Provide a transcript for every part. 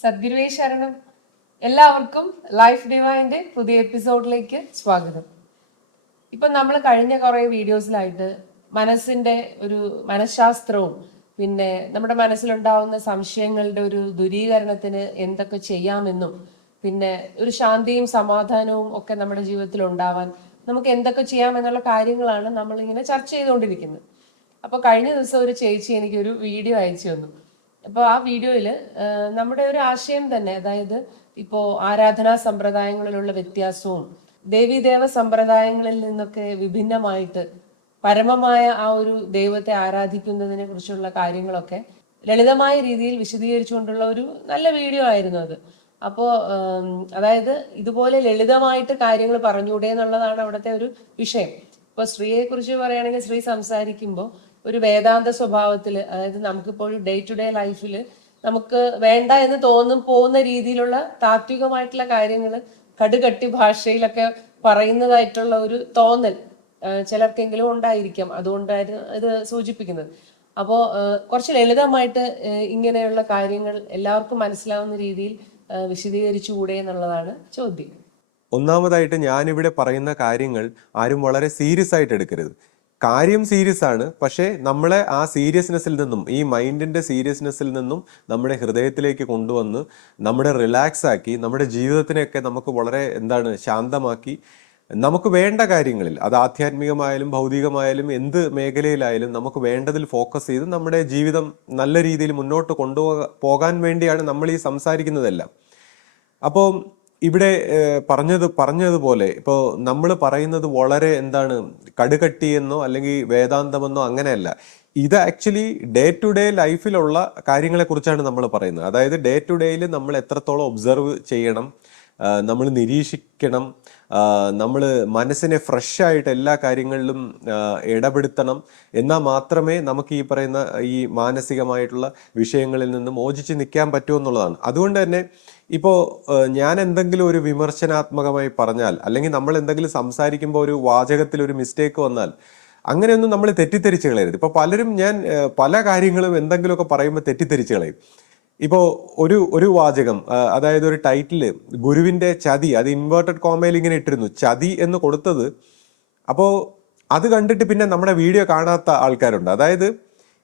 സദ്ഗുരുവേ ശരണം എല്ലാവർക്കും ലൈഫ് ഡിവൈന്റെ പുതിയ എപ്പിസോഡിലേക്ക് സ്വാഗതം. ഇപ്പം നമ്മൾ കഴിഞ്ഞ കുറേ വീഡിയോസിലായിട്ട് മനസ്സിന്റെ ഒരു മനഃശാസ്ത്രവും പിന്നെ നമ്മുടെ മനസ്സിലുണ്ടാവുന്ന സംശയങ്ങളുടെ ഒരു ദുരീകരണത്തിന് എന്തൊക്കെ ചെയ്യാമെന്നും പിന്നെ ഒരു ശാന്തിയും സമാധാനവും ഒക്കെ നമ്മുടെ ജീവിതത്തിൽ ഉണ്ടാവാൻ നമുക്ക് എന്തൊക്കെ ചെയ്യാമെന്നുള്ള കാര്യങ്ങളാണ് നമ്മളിങ്ങനെ ചർച്ച ചെയ്തുകൊണ്ടിരിക്കുന്നത്. അപ്പോൾ കഴിഞ്ഞ ദിവസം ഒരു ചേച്ചി എനിക്കൊരു വീഡിയോ അയച്ചു തന്നു. അപ്പോൾ ആ വീഡിയോയിൽ നമ്മുടെ ഒരു ആശയം തന്നെ അതായത് ഇപ്പോൾ ആരാധനാ സമ്പ്രദായങ്ങളിലുള്ള വ്യത്യാസവും ദേവീദേവ സമ്പ്രദായങ്ങളിൽ നിന്നൊക്കെ വിഭിന്നമായിട്ട് പരമമായ ആ ഒരു ദൈവത്തെ ആരാധിക്കുന്നതിനെ കുറിച്ചുള്ള കാര്യങ്ങളൊക്കെ ലളിതമായ രീതിയിൽ വിശദീകരിച്ചുകൊണ്ടുള്ള ഒരു നല്ല വീഡിയോ ആയിരുന്നു അത്. അപ്പോൾ അതായത് ഇതുപോലെ ലളിതമായിട്ട് കാര്യങ്ങൾ പറഞ്ഞുകൂടെ എന്നുള്ളതാണ് അവിടുത്തെ ഒരു വിഷയം. ഇപ്പോൾ സ്ത്രീയെ കുറിച്ച് പറയുകയാണെങ്കിൽ സ്ത്രീ സംസാരിക്കുമ്പോൾ ഒരു വേദാന്ത സ്വഭാവത്തിൽ അതായത് നമുക്കിപ്പോൾ ഒരു ഡേ ടു ഡേ ലൈഫിൽ നമുക്ക് വേണ്ട എന്ന് തോന്നും പോകുന്ന രീതിയിലുള്ള താത്വികമായിട്ടുള്ള കാര്യങ്ങൾ കടുകട്ടി ഭാഷയിലൊക്കെ പറയുന്നതായിട്ടുള്ള ഒരു തോന്നൽ ചിലർക്കെങ്കിലും ഉണ്ടായിരിക്കാം. അതുകൊണ്ടായിരുന്നു ഇത് സൂചിപ്പിക്കുന്നത്. അപ്പോൾ കുറച്ച് ലളിതമായിട്ട് ഇങ്ങനെയുള്ള കാര്യങ്ങൾ എല്ലാവർക്കും മനസ്സിലാവുന്ന രീതിയിൽ വിശദീകരിച്ചുകൂടെ എന്നുള്ളതാണ് ചോദ്യം. ഒന്നാമതായിട്ട് ഞാനിവിടെ പറയുന്ന കാര്യങ്ങൾ ആരും വളരെ സീരിയസ് ആയിട്ട് എടുക്കരുത്. കാര്യം സീരിയസ് ആണ്. പക്ഷേ നമ്മളെ ആ സീരിയസ്നെസ്സിൽ നിന്നും ഈ മൈൻഡിന്റെ സീരിയസ്നെസ്സിൽ നിന്നും നമ്മുടെ ഹൃദയത്തിലേക്ക് കൊണ്ടുവന്ന് നമ്മുടെ റിലാക്സ് ആക്കി നമ്മുടെ ജീവിതത്തിനെയൊക്കെ നമുക്ക് വളരെ എന്താണ് ശാന്തമാക്കി നമുക്ക് വേണ്ട കാര്യങ്ങളിൽ അത് ആധ്യാത്മികമായാലും ഭൗതികമായാലും എന്ത് മേഖലയിലായാലും നമുക്ക് വേണ്ടതിൽ ഫോക്കസ് ചെയ്ത് നമ്മുടെ ജീവിതം നല്ല രീതിയിൽ മുന്നോട്ട് കൊണ്ടുപോകാൻ വേണ്ടിയാണ് നമ്മൾ ഈ സംസാരിക്കുന്നതെല്ലാം. അപ്പോൾ ഇവിടെ പറഞ്ഞത് പറഞ്ഞതുപോലെ ഇപ്പോൾ നമ്മൾ പറയുന്നത് വളരെ എന്താണ് കടുകട്ടിയെന്നോ അല്ലെങ്കിൽ വേദാന്തമെന്നോ അങ്ങനെയല്ല. ഇത് ആക്ച്വലി ഡേ ടു ഡേ ലൈഫിലുള്ള കാര്യങ്ങളെക്കുറിച്ചാണ് നമ്മൾ പറയുന്നത്. അതായത് ഡേ ടു ഡേയിൽ നമ്മൾ എത്രത്തോളം ഒബ്സർവ് ചെയ്യണം നമ്മൾ നിരീക്ഷിക്കണം നമ്മൾ മനസ്സിനെ ഫ്രഷായിട്ട് എല്ലാ കാര്യങ്ങളിലും ഇടപെടുത്തണം. എന്നാൽ മാത്രമേ നമുക്ക് ഈ പറയുന്ന ഈ മാനസികമായിട്ടുള്ള വിഷയങ്ങളിൽ നിന്ന് മോചിച്ച് നിൽക്കാൻ പറ്റൂ എന്നുള്ളതാണ്. അതുകൊണ്ട് തന്നെ ഇപ്പോൾ ഞാൻ എന്തെങ്കിലും ഒരു വിമർശനാത്മകമായി പറഞ്ഞാൽ അല്ലെങ്കിൽ നമ്മൾ എന്തെങ്കിലും സംസാരിക്കുമ്പോൾ ഒരു വാചകത്തിൽ ഒരു മിസ്റ്റേക്ക് വന്നാൽ അങ്ങനെയൊന്നും നമ്മൾ തെറ്റിദ്ധരിച്ച് കളയരുത്. ഇപ്പോൾ പലരും ഞാൻ പല കാര്യങ്ങളും എന്തെങ്കിലുമൊക്കെ പറയുമ്പോൾ തെറ്റിദ്ധരിച്ച് കളയും. ഇപ്പോൾ ഒരു ഒരു വാചകം അതായത് ഒരു ടൈറ്റിൽ ഗുരുവിന്റെ ചതി അത് ഇൻവേർട്ടഡ് കോമയിൽ ഇങ്ങനെ ഇട്ടിരുന്നു ചതി എന്ന് കൊടുത്തത്. അപ്പോൾ അത് കണ്ടിട്ട് പിന്നെ നമ്മുടെ വീഡിയോ കാണാത്ത ആൾക്കാരുണ്ട്. അതായത്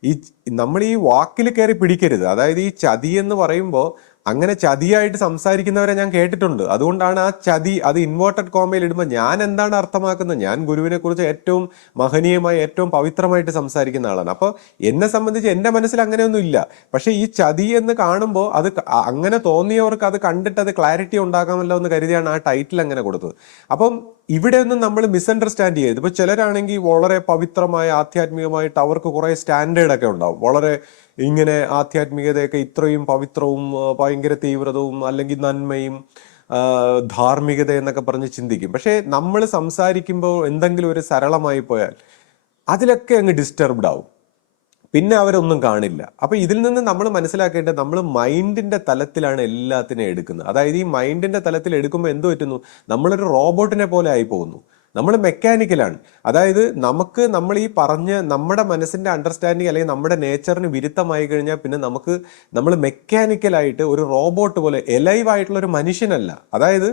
ഈ നമ്മൾ ഈ വാക്കിൽ കയറി പിടിക്കരുത്. അതായത് ഈ ചതി എന്ന് പറയുമ്പോൾ അങ്ങനെ ചതിയായിട്ട് സംസാരിക്കുന്നവരെ ഞാൻ കേട്ടിട്ടുണ്ട്. അതുകൊണ്ടാണ് ആ ചതി അത് ഇൻവേർട്ടഡ് കോമയിൽ ഇടുമ്പോൾ ഞാൻ എന്താണ് അർത്ഥമാക്കുന്നത്? ഞാൻ ഗുരുവിനെ കുറിച്ച് ഏറ്റവും മഹനീയമായി ഏറ്റവും പവിത്രമായിട്ട് സംസാരിക്കുന്ന ആളാണ്. അപ്പോൾ എന്നെ സംബന്ധിച്ച് എന്റെ മനസ്സിൽ അങ്ങനെയൊന്നും ഇല്ല. പക്ഷേ ഈ ചതി എന്ന് കാണുമ്പോൾ അത് അങ്ങനെ തോന്നിയവർക്ക് അത് കണ്ടിട്ട് അത് ക്ലാരിറ്റി ഉണ്ടാകാമല്ലോ എന്ന് കരുതിയാണ് ആ ടൈറ്റിൽ അങ്ങനെ കൊടുത്തത്. അപ്പം ഇവിടെ ഒന്നും നമ്മൾ മിസ്അണ്ടർസ്റ്റാൻഡ് ചെയ്യരുത്. ഇപ്പൊ ചിലരാണെങ്കിൽ വളരെ പവിത്രമായ ആധ്യാത്മികമായിട്ട് അവർക്ക് കുറെ സ്റ്റാൻഡേർഡൊക്കെ ഉണ്ടാവും. വളരെ ഇങ്ങനെ ആധ്യാത്മികതയൊക്കെ ഇത്രയും പവിത്രവും ഭയങ്കര തീവ്രതവും അല്ലെങ്കിൽ നന്മയും ധാർമ്മികത എന്നൊക്കെ പറഞ്ഞ് ചിന്തിക്കും. പക്ഷേ നമ്മൾ സംസാരിക്കുമ്പോൾ എന്തെങ്കിലും ഒരു സരളമായി പോയാൽ അതിലൊക്കെ അങ്ങ് ഡിസ്റ്റർബ്ഡ് ആവും. പിന്നെ അവരൊന്നും കാണില്ല. അപ്പൊ ഇതിൽ നിന്ന് നമ്മൾ മനസ്സിലാക്കേണ്ടത് നമ്മൾ മൈൻഡിന്റെ തലത്തിലാണ് എല്ലാത്തിനെയും എടുക്കുന്നത്. അതായത് ഈ മൈൻഡിന്റെ തലത്തിൽ എടുക്കുമ്പോൾ എന്ത് പറ്റുന്നു? നമ്മളൊരു റോബോട്ടിനെ പോലെ ആയി പോകുന്നു നമ്മൾ മെക്കാനിക്കലാണ്. അതായത് നമുക്ക് നമ്മൾ ഈ പറഞ്ഞ് നമ്മുടെ മനസ്സിന്റെ അണ്ടർസ്റ്റാൻഡിങ് അല്ലെങ്കിൽ നമ്മുടെ നേച്ചറിന് വിരുദ്ധമായി കഴിഞ്ഞാൽ പിന്നെ നമുക്ക് നമ്മൾ മെക്കാനിക്കലായിട്ട് ഒരു റോബോട്ട് പോലെ എലൈവ് ആയിട്ടുള്ള ഒരു മനുഷ്യനല്ല. അതായത്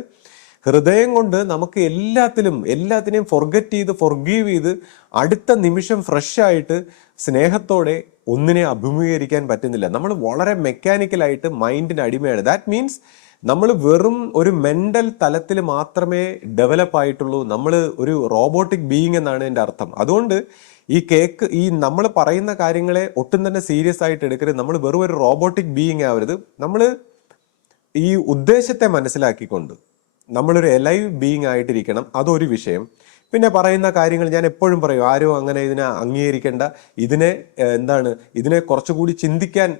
ഹൃദയം കൊണ്ട് നമുക്ക് എല്ലാത്തിലും എല്ലാത്തിനെയും ഫൊർഗറ്റ് ചെയ്ത് ഫൊർഗീവ് ചെയ്ത് അടുത്ത നിമിഷം ഫ്രഷ് ആയിട്ട് സ്നേഹത്തോടെ ഒന്നിനെ അഭിമുഖീകരിക്കാൻ പറ്റുന്നില്ല. നമ്മൾ വളരെ മെക്കാനിക്കലായിട്ട് മൈൻഡിന് അടിമയാണ്. ദാറ്റ് മീൻസ് നമ്മൾ വെറും ഒരു മെന്റൽ തലത്തിൽ മാത്രമേ ഡെവലപ്പ് ആയിട്ടുള്ളൂ. നമ്മൾ ഒരു റോബോട്ടിക് ബീയിങ് എന്നാണ് എന്റെ അർത്ഥം. അതുകൊണ്ട് ഈ കേക്ക് ഈ നമ്മൾ പറയുന്ന കാര്യങ്ങളെ ഒട്ടും തന്നെ സീരിയസ് ആയിട്ട് എടുക്കരുത്. നമ്മൾ വെറും ഒരു റോബോട്ടിക് ബീയിങ് ആവരുത്. നമ്മൾ ഈ ഉദ്ദേശത്തെ മനസ്സിലാക്കിക്കൊണ്ട് നമ്മളൊരു എലൈവ് ബീങ് ആയിട്ടിരിക്കണം. അതൊരു വിഷയം. പിന്നെ പറയുന്ന കാര്യങ്ങൾ ഞാൻ എപ്പോഴും പറയും ആരും അങ്ങനെ ഇതിനെ അംഗീകരിക്കേണ്ട. ഇതിനെ എന്താണ് ഇതിനെ കുറച്ചുകൂടി ചിന്തിക്കാൻ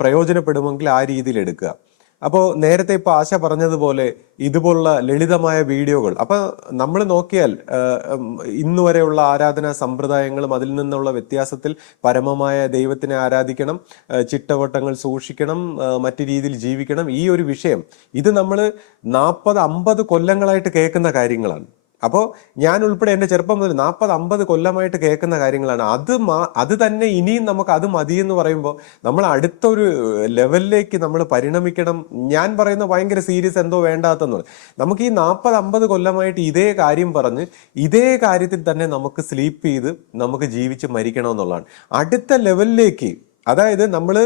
പ്രയോജനപ്പെടുമെങ്കിൽ ആ രീതിയിൽ എടുക്കുക. അപ്പോൾ നേരത്തെ ഇപ്പോൾ ആശ പറഞ്ഞതുപോലെ ഇതുപോലുള്ള ലളിതമായ വീഡിയോകൾ അപ്പോൾ നമ്മൾ നോക്കിയാൽ ഇന്ന് വരെയുള്ള ആരാധനാ സമ്പ്രദായങ്ങളും അതിൽ നിന്നുള്ള വ്യത്യാസത്തിൽ പരമമായ ദൈവത്തിനെ ആരാധിക്കണം ചിട്ടവട്ടങ്ങൾ സൂക്ഷിക്കണം മറ്റു രീതിയിൽ ജീവിക്കണം. ഈ ഒരു വിഷയം ഇത് നമ്മൾ നാൽപ്പത് അമ്പത് കൊല്ലങ്ങളായിട്ട് കേൾക്കുന്ന കാര്യങ്ങളാണ്. അപ്പോൾ ഞാൻ ഉൾപ്പെടെ എന്റെ ചെറുപ്പം മുതൽ നാൽപ്പത് അമ്പത് കൊല്ലമായിട്ട് കേൾക്കുന്ന കാര്യങ്ങളാണ്. അത് മാ അത് തന്നെ ഇനിയും നമുക്ക് അത് മതി എന്ന് പറയുമ്പോൾ നമ്മൾ അടുത്തൊരു ലെവലിലേക്ക് നമ്മൾ പരിണമിക്കണം. ഞാൻ പറയുന്ന ഭയങ്കര സീരിയസ് എന്തോ വേണ്ടാത്തെന്ന് പറയും നമുക്ക് ഈ നാൽപ്പത് അമ്പത് കൊല്ലമായിട്ട് ഇതേ കാര്യം പറഞ്ഞ് ഇതേ കാര്യത്തിൽ തന്നെ നമുക്ക് സ്ലീപ്പ് ചെയ്ത് നമുക്ക് ജീവിച്ച് മരിക്കണമെന്നുള്ളതാണ്. അടുത്ത ലെവലിലേക്ക് അതായത് നമ്മൾ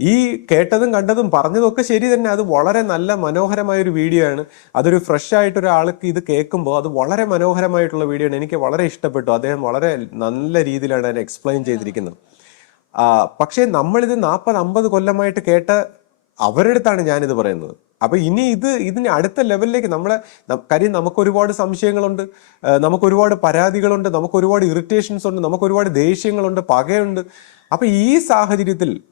ഈ കേട്ടതും കണ്ടതും പറഞ്ഞതൊക്കെ ശരി തന്നെ. അത് വളരെ നല്ല മനോഹരമായ ഒരു വീഡിയോ ആണ്. അതൊരു ഫ്രഷ് ആയിട്ട് ഒരാൾക്ക് ഇത് കേൾക്കുമ്പോൾ അത് വളരെ മനോഹരമായിട്ടുള്ള വീഡിയോ ആണ്. എനിക്ക് വളരെ ഇഷ്ടപ്പെട്ടു. അദ്ദേഹം വളരെ നല്ല രീതിയിലാണ് അതിനെ എക്സ്പ്ലെയിൻ ചെയ്തിരിക്കുന്നത്. പക്ഷേ നമ്മളിത് നാൽപ്പത് അമ്പത് കൊല്ലമായിട്ട് കേട്ട അവരുടെ അടുത്താണ് ഞാനിത് പറയുന്നത്. അപ്പൊ ഇനി ഇത് ഇതിന് അടുത്ത ലെവലിലേക്ക് നമ്മളെ കാര്യം നമുക്ക് ഒരുപാട് സംശയങ്ങളുണ്ട്. നമുക്ക് ഒരുപാട് പരാതികളുണ്ട്. നമുക്ക് ഒരുപാട് ഇറിറ്റേഷൻസ് ഉണ്ട്. നമുക്ക് ഒരുപാട് ദേഷ്യങ്ങളുണ്ട്. പകയുണ്ട്. അപ്പോൾ ഈ സാഹചര്യത്തിൽ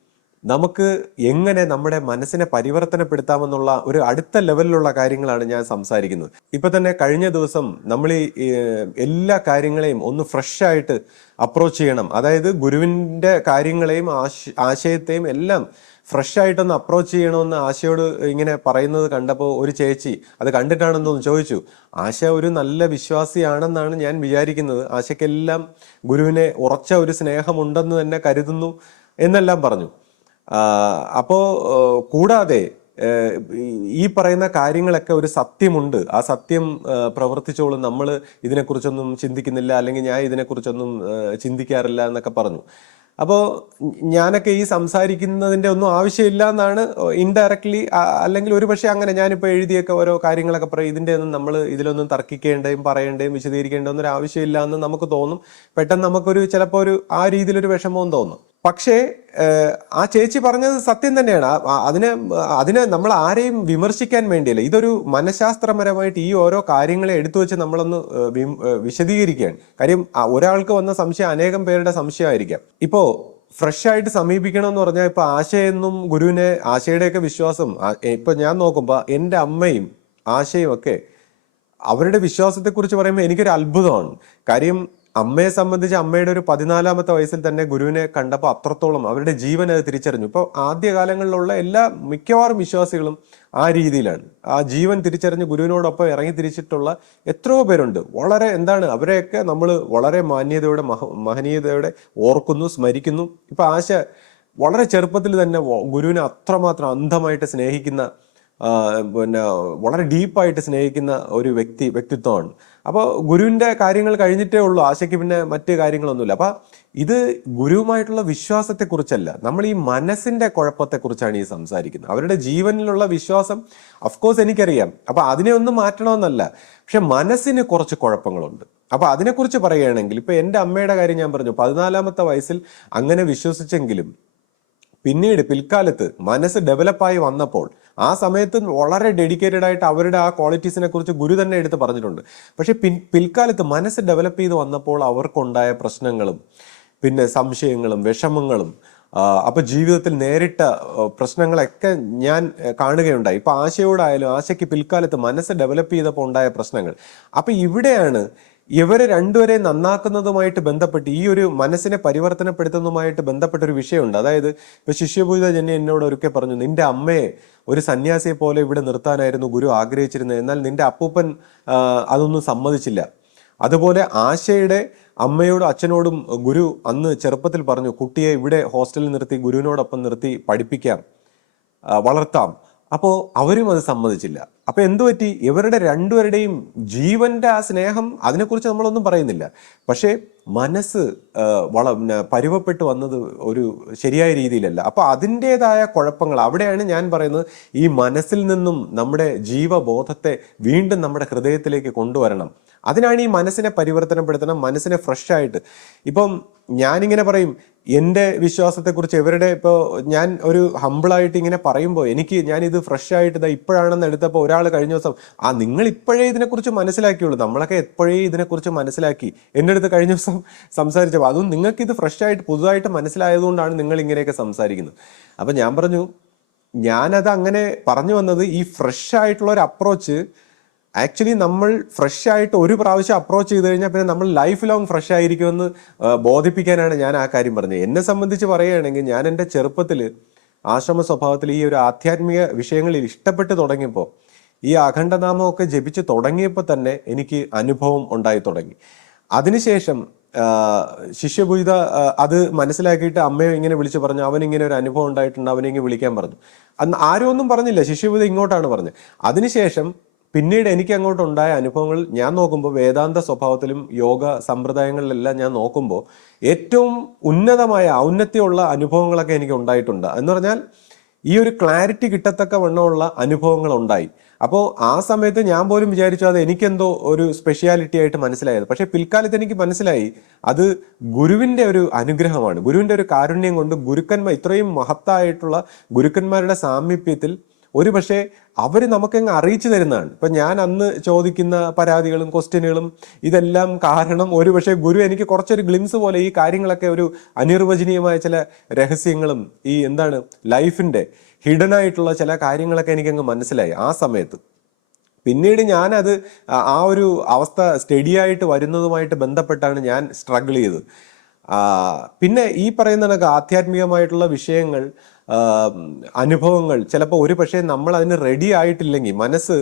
നമുക്ക് എങ്ങനെ നമ്മുടെ മനസ്സിനെ പരിവർത്തനപ്പെടുത്താമെന്നുള്ള ഒരു അടുത്ത ലെവലിലുള്ള കാര്യങ്ങളാണ് ഞാൻ സംസാരിക്കുന്നത്. ഇപ്പൊ തന്നെ കഴിഞ്ഞ ദിവസം നമ്മൾ ഈ എല്ലാ കാര്യങ്ങളെയും ഒന്ന് ഫ്രഷ് ആയിട്ട് അപ്രോച്ച് ചെയ്യണം. അതായത് ഗുരുവിന്റെ കാര്യങ്ങളെയും ആശ- ആശയത്തെയും എല്ലാം ഫ്രഷ് ആയിട്ടൊന്ന് അപ്രോച്ച് ചെയ്യണമെന്ന് ആശയോട് ഇങ്ങനെ പറയുന്നത് കണ്ടപ്പോൾ ഒരു ചേച്ചി അത് കണ്ടിട്ടാണെന്നൊന്ന് ചോദിച്ചു. ആശ ഒരു നല്ല വിശ്വാസിയാണെന്നാണ് ഞാൻ വിചാരിക്കുന്നത്. ആശയ്ക്കെല്ലാം ഗുരുവിനെ ഉറച്ച ഒരു സ്നേഹമുണ്ടെന്ന് തന്നെ കരുതുന്നു എന്നെല്ലാം പറഞ്ഞു. അപ്പോൾ കൂടാതെ ഈ- പറയുന്ന കാര്യങ്ങളൊക്കെ ഒരു സത്യമുണ്ട്. ആ സത്യം പ്രവർത്തിച്ചോളും. നമ്മൾ ഇതിനെക്കുറിച്ചൊന്നും ചിന്തിക്കുന്നില്ല. അല്ലെങ്കിൽ ഞാൻ ഇതിനെക്കുറിച്ചൊന്നും ചിന്തിക്കാറില്ല എന്നൊക്കെ പറഞ്ഞു. അപ്പോൾ ഞാനൊക്കെ ഈ സംസാരിക്കുന്നതിന്റെ ഒന്നും ആവശ്യമില്ല എന്നാണ് ഇൻഡയറക്ട്ലി അല്ലെങ്കിൽ ഒരു പക്ഷേ അങ്ങനെ ഞാനിപ്പോൾ എഴുതിയൊക്കെ ഓരോ കാര്യങ്ങളൊക്കെ പറയും ഇതിന്റെ ഒന്നും നമ്മൾ ഇതിലൊന്നും തർക്കിക്കേണ്ടതും പറയേണ്ടതും വിശദീകരിക്കേണ്ടതൊന്നും ഒരു ആവശ്യമില്ല എന്ന് നമുക്ക് തോന്നും. പെട്ടെന്ന് നമുക്കൊരു ചിലപ്പോൾ ഒരു ആ രീതിയിലൊരു വിഷമവും തോന്നും. പക്ഷേ ആ ചേച്ചി പറഞ്ഞത് സത്യം തന്നെയാണ്. അതിനെ അതിനെ നമ്മൾ ആരെയും വിമർശിക്കാൻ വേണ്ടിയല്ല. ഇതൊരു മനഃശാസ്ത്രപരമായിട്ട് ഈ ഓരോ കാര്യങ്ങളെ എടുത്തു വെച്ച് നമ്മളൊന്ന് വിശദീകരിക്കുകയാണ്. കാര്യം ഒരാൾക്ക് വന്ന സംശയം അനേകം പേരുടെ സംശയമായിരിക്കാം. ഇപ്പോ ഫ്രഷ് ആയിട്ട് സമീപിക്കണം എന്ന് പറഞ്ഞാൽ ഇപ്പൊ ആശയെന്നും ഗുരുവിനെ ആശയുടെയൊക്കെ വിശ്വാസം ഇപ്പൊ ഞാൻ നോക്കുമ്പോൾ എന്റെ അമ്മയും ആശയും ഒക്കെ അവരുടെ വിശ്വാസത്തെക്കുറിച്ച് പറയുമ്പോൾ എനിക്കൊരു അത്ഭുതമാണ്. കാര്യം അമ്മയെ സംബന്ധിച്ച് അമ്മയുടെ ഒരു പതിനാലാമത്തെ വയസ്സിൽ തന്നെ ഗുരുവിനെ കണ്ടപ്പോൾ അത്രത്തോളം അവരുടെ ജീവൻ അത് തിരിച്ചറിഞ്ഞു. ഇപ്പോൾ ആദ്യകാലങ്ങളിലുള്ള എല്ലാ മിക്കവാറും വിശ്വാസികളും ആ രീതിയിലാണ്. ആ ജീവൻ തിരിച്ചറിഞ്ഞ് ഗുരുവിനോടൊപ്പം ഇറങ്ങി തിരിച്ചിട്ടുള്ള എത്രയോ പേരുണ്ട്. വളരെ എന്താണ് അവരെയൊക്കെ നമ്മൾ വളരെ മാന്യതയോടെ മഹ മഹനീയതയോടെ ഓർക്കുന്നു സ്മരിക്കുന്നു. ഇപ്പം ആശ വളരെ ചെറുപ്പത്തിൽ തന്നെ ഗുരുവിനെ അത്രമാത്രം അന്ധമായിട്ട് സ്നേഹിക്കുന്ന പിന്നെ വളരെ ഡീപ്പായിട്ട് സ്നേഹിക്കുന്ന ഒരു വ്യക്തി വ്യക്തിത്വമാണ്. അപ്പോൾ ഗുരുവിന്റെ കാര്യങ്ങൾ കഴിഞ്ഞിട്ടേ ഉള്ളൂ. ആശയ്ക്ക് പിന്നെ മറ്റ് കാര്യങ്ങളൊന്നുമില്ല. അപ്പം ഇത് ഗുരുവുമായിട്ടുള്ള വിശ്വാസത്തെക്കുറിച്ചല്ല. നമ്മൾ ഈ മനസ്സിന്റെ കുഴപ്പത്തെക്കുറിച്ചാണ് ഈ സംസാരിക്കുന്നത്. അവരുടെ ജീവനിലുള്ള വിശ്വാസം അഫ്കോഴ്സ് എനിക്കറിയാം. അപ്പം അതിനെ ഒന്നും മാറ്റണമെന്നല്ല. പക്ഷെ മനസ്സിന് കുറച്ച് കുഴപ്പങ്ങളുണ്ട്. അപ്പോൾ അതിനെക്കുറിച്ച് പറയുകയാണെങ്കിൽ ഇപ്പോൾ എന്റെ അമ്മയുടെ കാര്യം ഞാൻ പറഞ്ഞു. പതിനാലാമത്തെ വയസ്സിൽ അങ്ങനെ വിശ്വസിച്ചെങ്കിലും പിന്നീട് പിൽക്കാലത്ത് മനസ്സ് ഡെവലപ്പായി വന്നപ്പോൾ ആ സമയത്ത് വളരെ ഡെഡിക്കേറ്റഡ് ആയിട്ട് അവരുടെ ആ ക്വാളിറ്റീസിനെ കുറിച്ച് ഗുരു തന്നെ എടുത്ത് പറഞ്ഞിട്ടുണ്ട്. പക്ഷെ പിൻ പിൽക്കാലത്ത് മനസ്സ് ഡെവലപ്പ് ചെയ്ത് വന്നപ്പോൾ അവർക്കുണ്ടായ പ്രശ്നങ്ങളും പിന്നെ സംശയങ്ങളും വിഷമങ്ങളും അപ്പോൾ അപ്പൊ ജീവിതത്തിൽ നേരിട്ട പ്രശ്നങ്ങളൊക്കെ ഞാൻ കാണുകയുണ്ടായി. ഇപ്പൊ ആശയോടായാലും ആശയ്ക്ക് പിൽക്കാലത്ത് മനസ്സ് ഡെവലപ്പ് ചെയ്തപ്പോൾ ഉണ്ടായ പ്രശ്നങ്ങൾ. അപ്പൊ ഇവിടെയാണ് ഇവരെ രണ്ടുപേരെ നന്നാക്കുന്നതുമായിട്ട് ബന്ധപ്പെട്ട് ഈ ഒരു മനസ്സിനെ പരിവർത്തനപ്പെടുത്തുന്നതുമായിട്ട് ബന്ധപ്പെട്ട ഒരു വിഷയമുണ്ട്. അതായത് ഇപ്പൊ ശിഷ്യപൂജ ജന്യ എന്നോട് ഒരിക്കൽ പറഞ്ഞു നിന്റെ അമ്മയെ ഒരു സന്യാസിയെ പോലെ ഇവിടെ നിർത്താനായിരുന്നു ഗുരു ആഗ്രഹിച്ചിരുന്നത്. എന്നാൽ നിന്റെ അപ്പൂപ്പൻ അതൊന്നും സമ്മതിച്ചില്ല. അതുപോലെ ആശയുടെ അമ്മയോടും അച്ഛനോടും ഗുരു അന്ന് ചെറുപ്പത്തിൽ പറഞ്ഞു കുട്ടിയെ ഇവിടെ ഹോസ്റ്റലിൽ നിർത്തി ഗുരുവിനോടൊപ്പം നിർത്തി പഠിപ്പിക്കാം. വളർത്താം. അപ്പോൾ അവരും അത് സമ്മതിച്ചില്ല. അപ്പൊ എന്തു പറ്റി? ഇവരുടെ രണ്ടുപേരുടെയും ജീവന്റെ ആ സ്നേഹം അതിനെക്കുറിച്ച് നമ്മളൊന്നും പറയുന്നില്ല. പക്ഷേ മനസ്സ് വള പരുവപ്പെട്ട് വന്നത് ഒരു ശരിയായ രീതിയിലല്ല. അപ്പൊ അതിന്റെതായ കുഴപ്പങ്ങൾ അവിടെയാണ് ഞാൻ പറയുന്നത്. ഈ മനസ്സിൽ നിന്നും നമ്മുടെ ജീവബോധത്തെ വീണ്ടും നമ്മുടെ ഹൃദയത്തിലേക്ക് കൊണ്ടുവരണം. അതിനാണ് ഈ മനസ്സിനെ പരിവർത്തനപ്പെടുത്തണം മനസ്സിനെ ഫ്രഷ് ആയിട്ട്. ഇപ്പം ഞാനിങ്ങനെ പറയും എന്റെ വിശ്വാസത്തെക്കുറിച്ച് ഇവരുടെ ഇപ്പോൾ ഞാൻ ഒരു ഹമ്പിളായിട്ട് ഇങ്ങനെ പറയുമ്പോൾ എനിക്ക് ഞാനിത് ഫ്രഷ് ആയിട്ട് ഇതാ ഇപ്പോഴാണെന്ന് എടുത്തപ്പോൾ ഒരാൾ കഴിഞ്ഞ ദിവസം ആ നിങ്ങൾ ഇപ്പോഴേ ഇതിനെക്കുറിച്ച് മനസ്സിലാക്കിയുള്ളൂ. നമ്മളൊക്കെ എപ്പോഴേ ഇതിനെക്കുറിച്ച് മനസ്സിലാക്കി? എന്റെ അടുത്ത് കഴിഞ്ഞ ദിവസം സംസാരിച്ചപ്പോൾ അതും നിങ്ങൾക്ക് ഇത് ഫ്രഷ് ആയിട്ട് പുതുതായിട്ട് മനസ്സിലായതുകൊണ്ടാണ് നിങ്ങൾ ഇങ്ങനെയൊക്കെ സംസാരിക്കുന്നത്. അപ്പം ഞാൻ പറഞ്ഞു ഞാനത് അങ്ങനെ പറഞ്ഞു വന്നത് ഈ ഫ്രഷ് ആയിട്ടുള്ള ഒരു അപ്രോച്ച് ആക്ച്വലി നമ്മൾ ഫ്രഷ് ആയിട്ട് ഒരു പ്രാവശ്യം അപ്രോച്ച് ചെയ്ത് കഴിഞ്ഞാൽ പിന്നെ നമ്മൾ ലൈഫ് ലോങ് ഫ്രഷ് ആയിരിക്കുമെന്ന് ബോധിപ്പിക്കാനാണ് ഞാൻ ആ കാര്യം പറഞ്ഞത്. എന്നെ സംബന്ധിച്ച് പറയുകയാണെങ്കിൽ ഞാൻ എന്റെ ചെറുപ്പത്തിൽ ആശ്രമ സ്വഭാവത്തിൽ ഈ ഒരു ആധ്യാത്മിക വിഷയങ്ങളിൽ ഇഷ്ടപ്പെട്ട് തുടങ്ങിയപ്പോൾ ഈ അഖണ്ഡനാമമൊക്കെ ജപിച്ച് തുടങ്ങിയപ്പോൾ തന്നെ എനിക്ക് അനുഭവം ഉണ്ടായി തുടങ്ങി. അതിനുശേഷം ശിഷ്യപൂജിത അത് മനസ്സിലാക്കിയിട്ട് അമ്മയെ ഇങ്ങനെ വിളിച്ചു പറഞ്ഞു. അവൻ ഇങ്ങനെ ഒരു അനുഭവം ഉണ്ടായിട്ടുണ്ട്. അവനെ ഇങ്ങനെ വിളിക്കാൻ പറഞ്ഞു. അന്ന് ആരും ഒന്നും പറഞ്ഞില്ല. ശിഷ്യപൂജിത ഇങ്ങോട്ടാണ് പറഞ്ഞത്. അതിനുശേഷം പിന്നീട് എനിക്ക് അങ്ങോട്ട് ഉണ്ടായ അനുഭവങ്ങൾ ഞാൻ നോക്കുമ്പോൾ വേദാന്ത സ്വഭാവത്തിലും യോഗ സമ്പ്രദായങ്ങളിലെല്ലാം ഞാൻ നോക്കുമ്പോൾ ഏറ്റവും ഉന്നതമായ ഔന്നത്യമുള്ള അനുഭവങ്ങളൊക്കെ എനിക്ക് ഉണ്ടായിട്ടുണ്ട്. എന്ന് പറഞ്ഞാൽ ഈ ഒരു ക്ലാരിറ്റി കിട്ടത്തക്ക വണ്ണമുള്ള അനുഭവങ്ങൾ ഉണ്ടായി. അപ്പോൾ ആ സമയത്ത് ഞാൻ പോലും വിചാരിച്ചു അത് എനിക്കെന്തോ ഒരു സ്പെഷ്യാലിറ്റി ആയിട്ട് മനസ്സിലായത്. പക്ഷേ പിൽക്കാലത്ത് എനിക്ക് മനസ്സിലായി അത് ഗുരുവിന്റെ ഒരു അനുഗ്രഹമാണ്. ഗുരുവിന്റെ ഒരു കാരുണ്യം കൊണ്ട് ഗുരുക്കന്മാർ ഇത്രയും മഹത്തായിട്ടുള്ള ഗുരുക്കന്മാരുടെ സാമീപ്യത്തിൽ ഒരു പക്ഷേ അവർ നമുക്കങ്ങ് അറിയിച്ചു തരുന്നതാണ്. ഇപ്പം ഞാൻ അന്ന് ചോദിക്കുന്ന പരാതികളും ക്വസ്റ്റ്യനുകളും ഇതെല്ലാം കാരണം ഒരു പക്ഷേ ഗുരു എനിക്ക് കുറച്ചൊരു ഗ്ലിംസ് പോലെ ഈ കാര്യങ്ങളൊക്കെ ഒരു അനിർവചനീയമായ ചില രഹസ്യങ്ങളും ഈ എന്താണ് ലൈഫിന്റെ ഹിഡൻ ആയിട്ടുള്ള ചില കാര്യങ്ങളൊക്കെ എനിക്കങ്ങ് മനസ്സിലായി ആ സമയത്ത്. പിന്നീട് ഞാനത് ആ- ഒരു അവസ്ഥ സ്റ്റഡി ആയിട്ട് വരുന്നതുമായിട്ട് ബന്ധപ്പെട്ടാണ് ഞാൻ സ്ട്രഗിൾ ചെയ്തത്. പിന്നെ ഈ പറയുന്ന ആധ്യാത്മികമായിട്ടുള്ള വിഷയങ്ങൾ അനുഭവങ്ങൾ. ചിലപ്പോൾ ഒരു പക്ഷേ നമ്മൾ അതിന് റെഡി ആയിട്ടില്ലെങ്കിൽ മനസ്സ്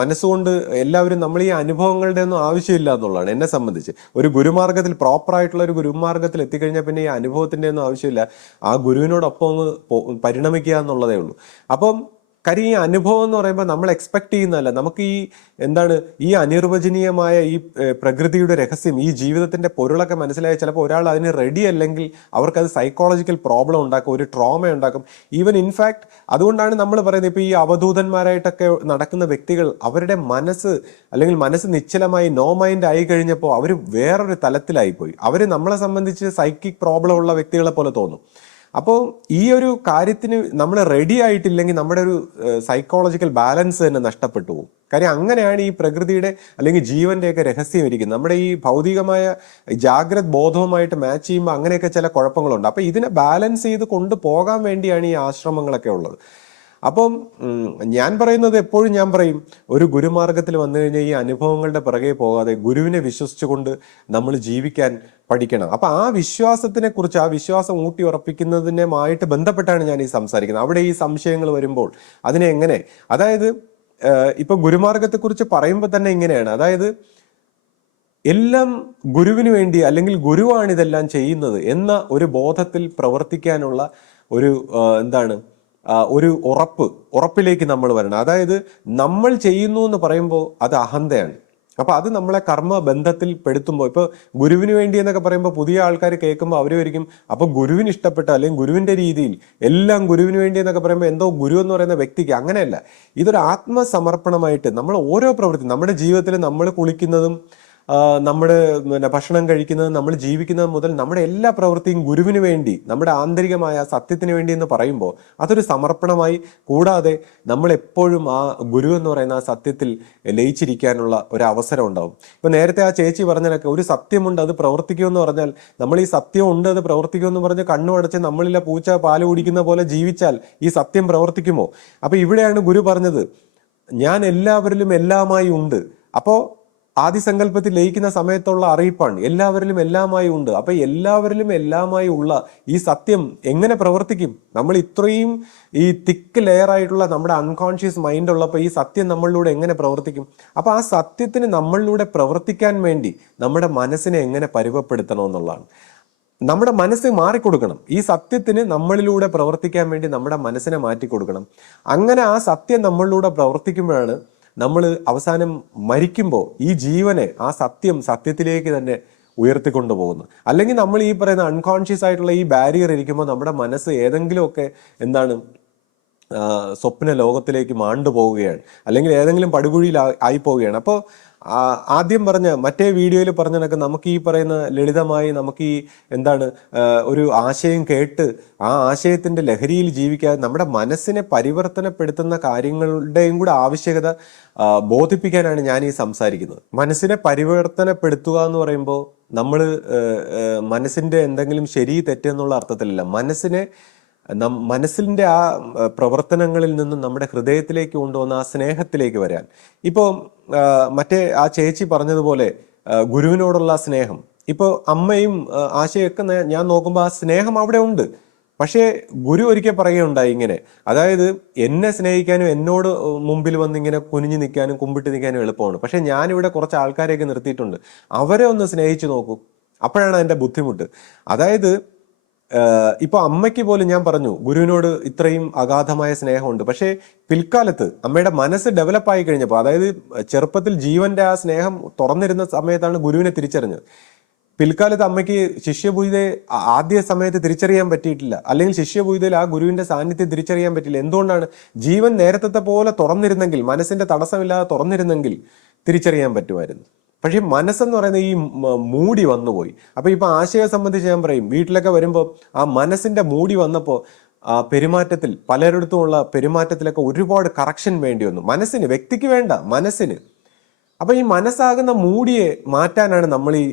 മനസ്സുകൊണ്ട് എല്ലാവരും നമ്മൾ ഈ അനുഭവങ്ങളുടെ ഒന്നും ആവശ്യമില്ല എന്നുള്ളതാണ് എന്നെ സംബന്ധിച്ച്. ഒരു ഗുരുമാർഗത്തിൽ പ്രോപ്പർ ആയിട്ടുള്ള ഒരു ഗുരുമാർഗത്തിൽ എത്തിക്കഴിഞ്ഞാൽ പിന്നെ ഈ അനുഭവത്തിന്റെ ഒന്നും ആവശ്യമില്ല. ആ ഗുരുവിനോടൊപ്പം ഒന്ന് പരിണമിക്കുക എന്നുള്ളതേ ഉള്ളൂ. അപ്പം കാര്യം ഈ അനുഭവം എന്ന് പറയുമ്പോൾ നമ്മൾ എക്സ്പെക്ട് ചെയ്യുന്നതല്ല. നമുക്ക് ഈ എന്താണ് ഈ അനിർവചനീയമായ ഈ പ്രകൃതിയുടെ രഹസ്യം ഈ ജീവിതത്തിന്റെ പൊരുളൊക്കെ മനസ്സിലായ ചിലപ്പോൾ ഒരാൾ അതിന് റെഡി അല്ലെങ്കിൽ അവർക്കത് സൈക്കോളജിക്കൽ പ്രോബ്ലം ഉണ്ടാക്കും ഒരു ട്രോമ ഉണ്ടാക്കും. ഈവൻ ഇൻഫാക്ട് അതുകൊണ്ടാണ് നമ്മൾ പറയുന്നത് ഇപ്പോൾ ഈ അവധൂതന്മാരായിട്ടൊക്കെ നടക്കുന്ന വ്യക്തികൾ അവരുടെ മനസ്സ് അല്ലെങ്കിൽ മനസ്സ് നിശ്ചലമായി നോ മൈൻഡ് ആയി കഴിഞ്ഞപ്പോൾ അവർ വേറൊരു തലത്തിലായിപ്പോയി. അവർ നമ്മളെ സംബന്ധിച്ച് സൈക്കിക് പ്രോബ്ലം ഉള്ള വ്യക്തികളെ പോലെ തോന്നും. അപ്പോൾ ഈ ഒരു കാര്യത്തിന് നമ്മൾ റെഡി ആയിട്ടില്ലെങ്കിൽ നമ്മുടെ ഒരു സൈക്കോളജിക്കൽ ബാലൻസ് തന്നെ നഷ്ടപ്പെട്ടു പോകും. കാര്യം അങ്ങനെയാണ് ഈ പ്രകൃതിയുടെ അല്ലെങ്കിൽ ജീവന്റെയൊക്കെ രഹസ്യം ഇരിക്കുന്നത്. നമ്മുടെ ഈ ഭൗതികമായ ജാഗ്രത് ബോധവുമായിട്ട് മാച്ച് ചെയ്യുമ്പോൾ അങ്ങനെയൊക്കെ ചില കുഴപ്പങ്ങളുണ്ട്. അപ്പോൾ ഇതിനെ ബാലൻസ് ചെയ്ത് കൊണ്ടുപോകാൻ വേണ്ടിയാണ് ഈ ആശ്രമങ്ങളൊക്കെ ഉള്ളത്. അപ്പം ഞാൻ പറയുന്നത് എപ്പോഴും ഞാൻ പറയും ഒരു ഗുരുമാർഗത്തിൽ വന്നു കഴിഞ്ഞാൽ ഈ അനുഭവങ്ങളുടെ പിറകെ പോകാതെ ഗുരുവിനെ വിശ്വസിച്ചുകൊണ്ട് നമ്മൾ ജീവിക്കാൻ പഠിക്കണം. അപ്പൊ ആ വിശ്വാസത്തിനെ കുറിച്ച് ആ വിശ്വാസം ഊട്ടി ഉറപ്പിക്കുന്നതിനുമായിട്ട് ബന്ധപ്പെട്ടാണ് ഞാൻ ഈ സംസാരിക്കുന്നത്. അവിടെ ഈ സംശയങ്ങൾ വരുമ്പോൾ അതിനെ എങ്ങനെ അതായത് ഇപ്പൊ ഗുരുമാർഗത്തെക്കുറിച്ച് പറയുമ്പോൾ തന്നെ ഇങ്ങനെയാണ്. അതായത് എല്ലാം ഗുരുവിന് വേണ്ടി അല്ലെങ്കിൽ ഗുരുവാണ് ഇതെല്ലാം ചെയ്യുന്നത് എന്ന ഒരു ബോധത്തിൽ പ്രവർത്തിക്കാനുള്ള ഒരു എന്താണ് ഒരു ഉറപ്പ് ഉറപ്പിലേക്ക് നമ്മൾ വരണം. അതായത് നമ്മൾ ചെയ്യുന്നു എന്ന് പറയുമ്പോൾ അത് അഹന്തയാണ്. അപ്പോൾ അത് നമ്മളെ കർമ്മ ബന്ധത്തിൽ പെടുത്തുമ്പോൾ ഇപ്പൊ ഗുരുവിന് വേണ്ടി എന്നൊക്കെ പറയുമ്പോൾ പുതിയ ആൾക്കാർ കേൾക്കുമ്പോൾ അവർ ഒരിക്കും അപ്പൊ ഗുരുവിന് ഇഷ്ടപ്പെട്ട അല്ലെങ്കിൽ ഗുരുവിന്റെ രീതിയിൽ എല്ലാം ഗുരുവിന് വേണ്ടി എന്നൊക്കെ പറയുമ്പോൾ എന്തോ ഗുരു എന്ന് പറയുന്ന വ്യക്തിക്ക് അങ്ങനെയല്ല. ഇതൊരു ആത്മസമർപ്പണമായിട്ട് നമ്മൾ ഓരോ പ്രവൃത്തി നമ്മുടെ ജീവിതത്തിൽ നമ്മൾ കുളിക്കുന്നതും നമ്മുടെ പിന്നെ ഭക്ഷണം കഴിക്കുന്നത് നമ്മൾ ജീവിക്കുന്നത് മുതൽ നമ്മുടെ എല്ലാ പ്രവൃത്തിയും ഗുരുവിന് വേണ്ടി നമ്മുടെ ആന്തരികമായ സത്യത്തിന് വേണ്ടി എന്ന് പറയുമ്പോൾ അതൊരു സമർപ്പണമായി കൂടാതെ നമ്മൾ എപ്പോഴും ആ ഗുരു എന്ന് പറയുന്ന ആ സത്യത്തിൽ ലയിച്ചിരിക്കാനുള്ള ഒരു അവസരം ഉണ്ടാവും. ഇപ്പൊ നേരത്തെ ആ ചേച്ചി പറഞ്ഞതൊക്കെ ഒരു സത്യമുണ്ട് അത് പ്രവർത്തിക്കുമെന്ന് പറഞ്ഞാൽ നമ്മൾ ഈ സത്യം ഉണ്ട് അത് പ്രവർത്തിക്കുമെന്ന് പറഞ്ഞ് കണ്ണു അടച്ച് നമ്മളിലെ പൂച്ച പാൽ കുടിക്കുന്ന പോലെ ജീവിച്ചാൽ ഈ സത്യം പ്രവർത്തിക്കുമോ? അപ്പൊ ഇവിടെയാണ് ഗുരു പറഞ്ഞത് ഞാൻ എല്ലാവരിലും എല്ലാമായി ഉണ്ട്. അപ്പോ ആദിസങ്കല്പത്തിൽ ലയിക്കുന്ന സമയത്തുള്ള അറിയിപ്പാണ്. എല്ലാവരിലും എല്ലാമായി ഉണ്ട്. അപ്പൊ എല്ലാവരിലും എല്ലാമായി ഉള്ള ഈ സത്യം എങ്ങനെ പ്രവർത്തിക്കും? നമ്മൾ ഇത്രയും ഈ തിക്ക് ലെയർ ആയിട്ടുള്ള നമ്മുടെ അൺകോൺഷ്യസ് മൈൻഡ് ഉള്ളപ്പോൾ ഈ സത്യം നമ്മളിലൂടെ എങ്ങനെ പ്രവർത്തിക്കും? അപ്പൊ ആ സത്യത്തിന് നമ്മളിലൂടെ പ്രവർത്തിക്കാൻ വേണ്ടി നമ്മുടെ മനസ്സിനെ എങ്ങനെ പരുവപ്പെടുത്തണം എന്നുള്ളതാണ്. നമ്മുടെ മനസ്സ് മാറിക്കൊടുക്കണം. ഈ സത്യത്തിന് നമ്മളിലൂടെ പ്രവർത്തിക്കാൻ വേണ്ടി നമ്മുടെ മനസ്സിനെ മാറ്റിക്കൊടുക്കണം. അങ്ങനെ ആ സത്യം നമ്മളിലൂടെ പ്രവർത്തിക്കുമ്പോഴാണ് നമ്മൾ അവസാനം മരിക്കുമ്പോൾ ഈ ജീവനെ ആ സത്യം സത്യത്തിലേക്ക് തന്നെ ഉയർത്തിക്കൊണ്ടു പോകുന്നു അല്ലെങ്കിൽ നമ്മൾ ഈ പറയുന്ന അൺകോൺഷ്യസ് ആയിട്ടുള്ള ഈ ബാരിയർ ഇരിക്കുമ്പോൾ നമ്മുടെ മനസ്സ് ഏതെങ്കിലുമൊക്കെ എന്താണ് സ്വപ്ന ലോകത്തിലേക്ക് മാണ്ടു പോവുകയാണ് അല്ലെങ്കിൽ ഏതെങ്കിലും പടുകുഴിയിൽ ആയി പോവുകയാണ് അപ്പോൾ ആദ്യം പറഞ്ഞ മറ്റേ വീഡിയോയിൽ പറഞ്ഞ കണക്ക് നമുക്ക് ഈ പറയുന്ന ലളിതമായി നമുക്ക് ഈ എന്താണ് ഒരു ആശയം കേട്ട് ആ ആശയത്തിന്റെ ലഹരിയിൽ ജീവിക്കാതെ നമ്മുടെ മനസ്സിനെ പരിവർത്തനപ്പെടുത്തുന്ന കാര്യങ്ങളുടെയും കൂടെ ആവശ്യകത ബോധിപ്പിക്കാനാണ് ഞാൻ ഈ സംസാരിക്കുന്നത്. മനസ്സിനെ പരിവർത്തനപ്പെടുത്തുക എന്ന് പറയുമ്പോൾ നമ്മൾ മനസ്സിന്റെ എന്തെങ്കിലും ശരി തെറ്റെന്നുള്ള അർത്ഥത്തിലല്ല. മനസ്സിനെ നം മനസ്സിന്റെ ആ പ്രവർത്തനങ്ങളിൽ നിന്നും നമ്മുടെ ഹൃദയത്തിലേക്ക് കൊണ്ടുവന്ന ആ സ്നേഹത്തിലേക്ക് വരാൻ. ഇപ്പോൾ മറ്റേ ആ ചേച്ചി പറഞ്ഞതുപോലെ ഗുരുവിനോടുള്ള സ്നേഹം. ഇപ്പോൾ അമ്മയും ആശയൊക്കെ ഞാൻ നോക്കുമ്പോൾ ആ സ്നേഹം അവിടെ ഉണ്ട്. പക്ഷേ ഗുരു ഒരിക്കൽ പറയുകയുണ്ടായി ഇങ്ങനെ. അതായത് എന്നെ സ്നേഹിക്കാനും എന്നോട് മുമ്പിൽ വന്ന് ഇങ്ങനെ കുനിഞ്ഞു നിൽക്കാനും കുമ്പിട്ട് നിൽക്കാനും എളുപ്പമാണ്. പക്ഷേ ഞാനിവിടെ കുറച്ച് ആൾക്കാരെയൊക്കെ നിർത്തിയിട്ടുണ്ട്. അവരെ ഒന്ന് സ്നേഹിച്ചു നോക്കൂ. അപ്പോഴാണ് അതിന്റെ ബുദ്ധിമുട്ട്. അതായത് ഇപ്പൊ അമ്മയ്ക്ക് പോലും ഞാൻ പറഞ്ഞു ഗുരുവിനോട് ഇത്രയും അഗാധമായ സ്നേഹമുണ്ട്. പക്ഷേ പിൽക്കാലത്ത് അമ്മയുടെ മനസ്സ് ഡെവലപ്പ് ആയി കഴിഞ്ഞപ്പോൾ അതായത് ചെറുപ്പത്തിൽ ജീവന്റെ ആ സ്നേഹം തുറന്നിരുന്ന സമയത്താണ് ഗുരുവിനെ തിരിച്ചറിഞ്ഞത്. പിൽക്കാലത്ത് അമ്മയ്ക്ക് ശിഷ്യപൂജയെ ആദ്യ സമയത്ത് തിരിച്ചറിയാൻ പറ്റിയിട്ടില്ല. അല്ലെങ്കിൽ ശിഷ്യപൂജയിൽ ആ ഗുരുവിന്റെ സാന്നിധ്യം തിരിച്ചറിയാൻ പറ്റില്ല. എന്തുകൊണ്ടാണ് ജീവൻ നേരത്തെ പോലെ തുറന്നിരുന്നെങ്കിൽ മനസ്സിന്റെ തടസ്സമില്ലാതെ തുറന്നിരുന്നെങ്കിൽ തിരിച്ചറിയാൻ പറ്റുമായിരുന്നു? പക്ഷേ മനസ്സെന്ന് പറയുന്ന ഈ മൂടി വന്നുപോയി. അപ്പൊ ഇപ്പൊ ആശയം സംബന്ധിച്ച് ഞാൻ പറയും വീട്ടിലൊക്കെ വരുമ്പോൾ ആ മനസ്സിന്റെ മൂടി വന്നപ്പോൾ ആ പെരുമാറ്റത്തിൽ പലരിടത്തുമുള്ള പെരുമാറ്റത്തിലൊക്കെ ഒരുപാട് കറക്ഷൻ വേണ്ടി വന്നു. മനസ്സിന് വ്യക്തിക്ക് വേണ്ട മനസ്സിന്. അപ്പോൾ ഈ മനസ്സാകുന്ന മൂടിയെ മാറ്റാനാണ് നമ്മൾ ഈ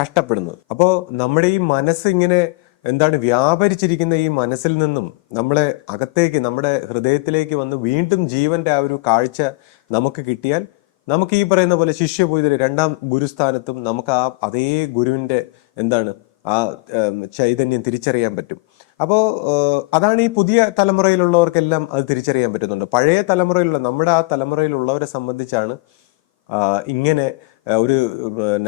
കഷ്ടപ്പെടുന്നത്. അപ്പോൾ നമ്മുടെ ഈ മനസ്സ് ഇങ്ങനെ എന്താണ് വ്യാപരിച്ചിരിക്കുന്ന ഈ മനസ്സിൽ നിന്നും നമ്മളെ അകത്തേക്ക് നമ്മുടെ ഹൃദയത്തിലേക്ക് വന്ന് വീണ്ടും ജീവന്റെ ആ ഒരു കാഴ്ച നമുക്ക് കിട്ടിയാൽ നമുക്ക് ഈ പറയുന്ന പോലെ ശിഷ്യപൂജിതർ രണ്ടാം ഗുരുസ്ഥാനത്തും നമുക്ക് ആ അതേ ഗുരുവിന്റെ എന്താണ് ആ ചൈതന്യം തിരിച്ചറിയാൻ പറ്റും. അപ്പോൾ അതാണ് ഈ പുതിയ തലമുറയിലുള്ളവർക്കെല്ലാം അത് തിരിച്ചറിയാൻ പറ്റുന്നുണ്ട്. പഴയ തലമുറയിലുള്ള നമ്മുടെ ആ തലമുറയിലുള്ളവരെ സംബന്ധിച്ചാണ് ഇങ്ങനെ ഒരു